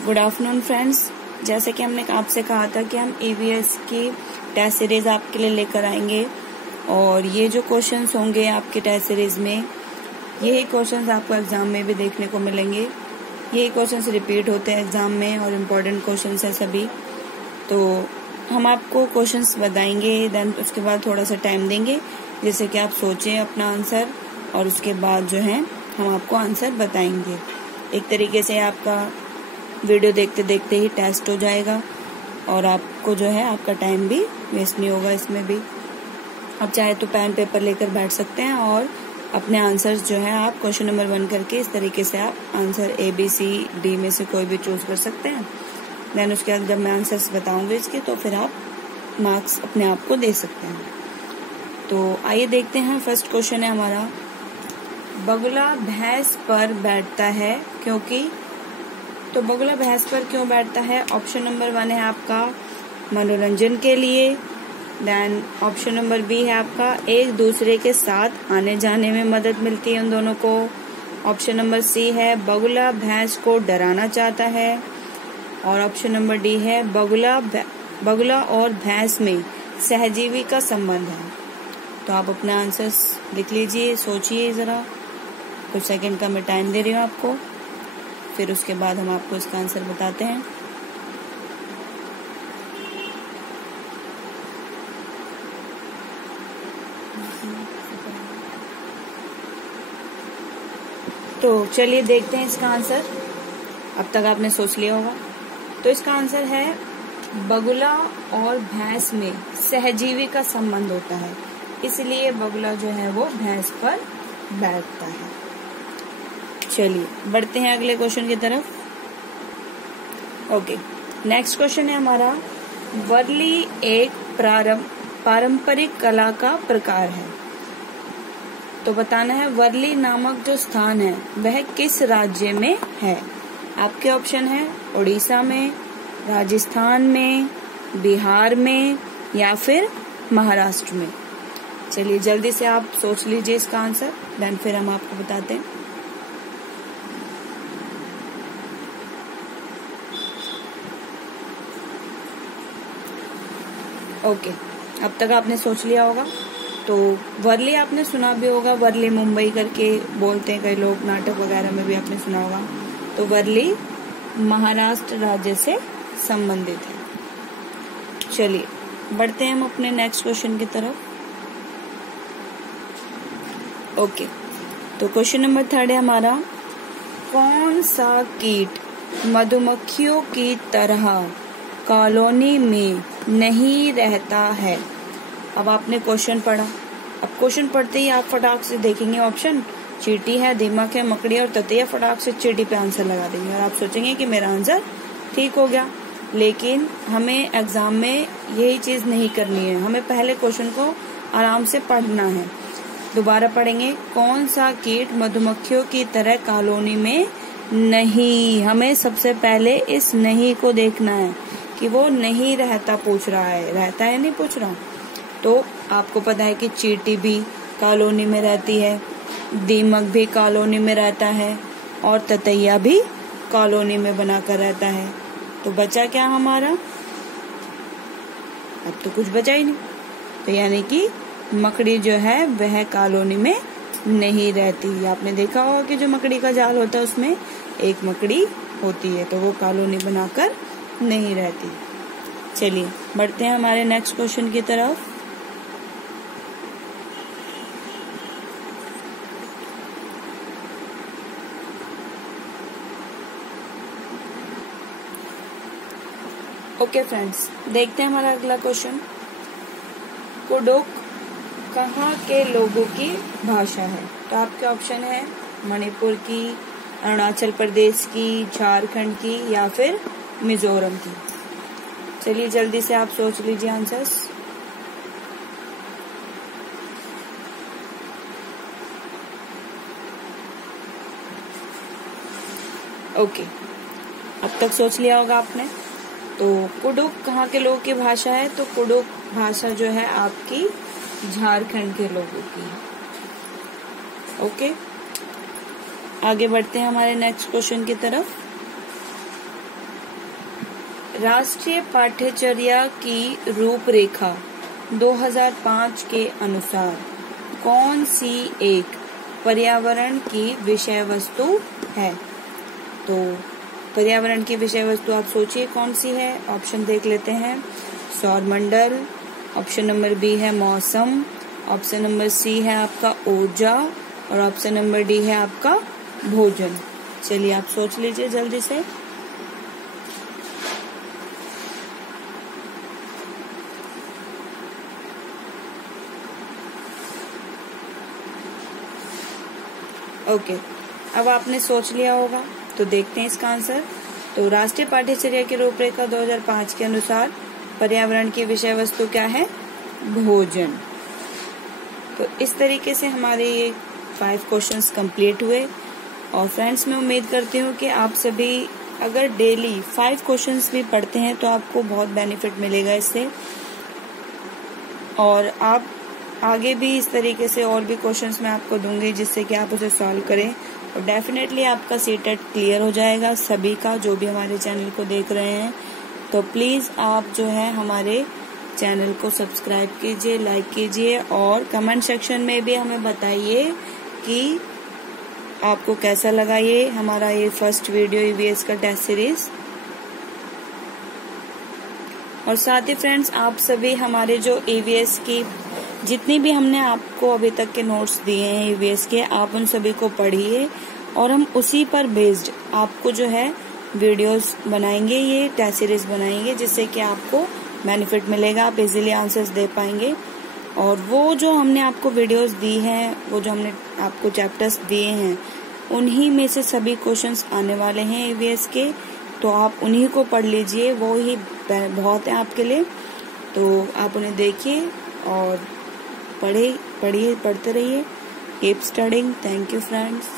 Good afternoon friends. जैसे कि हमने आपसे कहा था कि हम ईवीएस की टेस्ट सीरीज आपके लिए लेकर आएंगे और ये जो क्वेश्चंस होंगे आपके टेस्ट सीरीज में, यही क्वेश्चंस आपको एग्जाम में भी देखने को मिलेंगे। यही क्वेश्चंस रिपीट होते हैं एग्जाम में और इम्पोर्टेंट क्वेश्चंस हैं सभी। तो हम आपको क्वेश्चंस बताएंगे, देन उसके बाद थोड़ा सा टाइम देंगे जिससे कि आप सोचें अपना आंसर और उसके बाद जो है हम आपको आंसर बताएंगे। एक तरीके से आपका वीडियो देखते देखते ही टेस्ट हो जाएगा और आपको जो है आपका टाइम भी वेस्ट नहीं होगा। इसमें भी आप चाहे तो पेन पेपर लेकर बैठ सकते हैं और अपने आंसर्स जो है आप क्वेश्चन नंबर 1 करके इस तरीके से आप आंसर ABCD में से कोई भी चूज कर सकते हैं। देन उसके बाद जब मैं आंसर्स बताऊंगी इसके तो फिर आप मार्क्स अपने आप को दे सकते हैं। तो आइए देखते हैं। फर्स्ट क्वेश्चन है हमारा, बगुला भैंस पर बैठता है क्योंकि। तो बगुला भैंस पर क्यों बैठता है? ऑप्शन नंबर 1 है आपका मनोरंजन के लिए। देन ऑप्शन नंबर B है आपका एक दूसरे के साथ आने जाने में मदद मिलती है उन दोनों को। ऑप्शन नंबर C है बगुला भैंस को डराना चाहता है। और ऑप्शन नंबर D है बगुला और भैंस में सहजीवी का संबंध है। तो आप अपना आंसर्स लिख लीजिए, सोचिए जरा, कुछ सेकंड का मैं टाइम दे रही हूँ आपको, फिर उसके बाद हम आपको इसका आंसर बताते हैं। तो चलिए देखते हैं इसका आंसर। अब तक आपने सोच लिया होगा। तो इसका आंसर है बगुला और भैंस में सहजीवी का संबंध होता है, इसलिए बगुला जो है वो भैंस पर बैठता है। चलिए बढ़ते हैं अगले क्वेश्चन की तरफ। ओके, नेक्स्ट क्वेश्चन है हमारा, वर्ली एक पारंपरिक कला का प्रकार है। तो बताना है वर्ली नामक जो स्थान है वह किस राज्य में है। आपके ऑप्शन है उड़ीसा में, राजस्थान में, बिहार में या फिर महाराष्ट्र में। चलिए जल्दी से आप सोच लीजिए इसका आंसर, देन फिर हम आपको बताते हैं। ओके, अब तक आपने सोच लिया होगा। तो वर्ली आपने सुना भी होगा, वर्ली मुंबई करके बोलते हैं कई लोग, नाटक वगैरह में भी आपने सुना होगा। तो वर्ली महाराष्ट्र राज्य से संबंधित है। चलिए बढ़ते हैं हम अपने नेक्स्ट क्वेश्चन की तरफ। ओके, तो क्वेश्चन नंबर 3 है हमारा, कौन सा कीट मधुमक्खियों की तरह कॉलोनी में नहीं रहता है। अब आपने क्वेश्चन पढ़ा, अब क्वेश्चन पढ़ते ही आप फटाक से देखेंगे ऑप्शन, चींटी है, दीमक है, मकड़ी और ततैया, फटाक से चींटी पे आंसर लगा देंगे और आप सोचेंगे कि मेरा आंसर ठीक हो गया। लेकिन हमें एग्जाम में यही चीज नहीं करनी है, हमें पहले क्वेश्चन को आराम से पढ़ना है। दोबारा पढ़ेंगे, कौन सा कीट मधुमक्खियों की तरह कॉलोनी में नहीं। हमें सबसे पहले इस नहीं को देखना है कि वो नहीं रहता पूछ रहा है, रहता है नहीं पूछ रहा। तो आपको पता है कि चींटी भी कॉलोनी में रहती है, दीमक भी कॉलोनी में रहता है और ततैया भी कॉलोनी में बनाकर रहता है। तो बचा क्या हमारा? अब तो कुछ बचा ही नहीं। तो यानी कि मकड़ी जो है वह कॉलोनी में नहीं रहती। आपने देखा होगा कि जो मकड़ी का जाल होता है उसमें एक मकड़ी होती है, तो वो कॉलोनी बनाकर नहीं रहती। चलिए बढ़ते हैं हमारे नेक्स्ट क्वेश्चन की तरफ। ओके फ्रेंड्स, देखते हैं हमारा अगला क्वेश्चन, कुडुख कहाँ के लोगों की भाषा है। तो आपके ऑप्शन है मणिपुर की, अरुणाचल प्रदेश की, झारखंड की या फिर मिजोरम की। चलिए जल्दी से आप सोच लीजिए आंसर्स। ओके, अब तक सोच लिया होगा आपने। तो कुडुख कहाँ के लोगों की भाषा है? तो कुडुख भाषा जो है आपकी झारखंड के लोगों की है। ओके, आगे बढ़ते हैं हमारे नेक्स्ट क्वेश्चन की तरफ। राष्ट्रीय पाठ्यचर्या की रूपरेखा 2005 के अनुसार कौन सी एक पर्यावरण की विषय वस्तु है? तो पर्यावरण की विषय वस्तु आप सोचिए कौन सी है। ऑप्शन देख लेते हैं। सौरमंडल, ऑप्शन नंबर बी है मौसम, ऑप्शन नंबर सी है आपका ऊर्जा और ऑप्शन नंबर डी है आपका भोजन। चलिए आप सोच लीजिए जल्दी से। ओके, अब आपने सोच लिया होगा तो देखते हैं इसका आंसर। तो राष्ट्रीय पाठ्यचर्या की रूपरेखा 2005 के अनुसार पर्यावरण की विषय वस्तु क्या है? भोजन। तो इस तरीके से हमारे ये 5 क्वेश्चंस कंप्लीट हुए। और फ्रेंड्स, मैं उम्मीद करती हूँ कि आप सभी अगर डेली 5 क्वेश्चंस भी पढ़ते हैं तो आपको बहुत बेनिफिट मिलेगा इससे। और आप आगे भी इस तरीके से और भी क्वेश्चंस मैं आपको दूंगी जिससे कि आप उसे सॉल्व करें और डेफिनेटली आपका सीटेट क्लियर हो जाएगा सभी का, जो भी हमारे चैनल को देख रहे हैं। तो प्लीज़ आप जो है हमारे चैनल को सब्सक्राइब कीजिए, लाइक कीजिए और कमेंट सेक्शन में भी हमें बताइए कि आपको कैसा लगा ये हमारा ये फर्स्ट वीडियो ईवीएस का टेस्ट सीरीज। और साथ ही फ्रेंड्स, आप सभी हमारे जो ईवीएस की जितनी भी हमने आपको अभी तक के नोट्स दिए हैं ईवीएस के, आप उन सभी को पढ़िए और हम उसी पर बेस्ड आपको जो है वीडियोस बनाएंगे, ये टेस्ट सीरीज बनाएंगे जिससे कि आपको बेनिफिट मिलेगा, आप इजीली आंसर्स दे पाएंगे। और वो जो हमने आपको वीडियोस दी हैं, वो जो हमने आपको चैप्टर्स दिए हैं, उन्हीं में से सभी क्वेश्चंस आने वाले हैं ईवीएस के, तो आप उन्हीं को पढ़ लीजिए, वो ही बहुत है आपके लिए। तो आप उन्हें देखिए और पढ़ते रहिए। Keep studying. Thank you friends.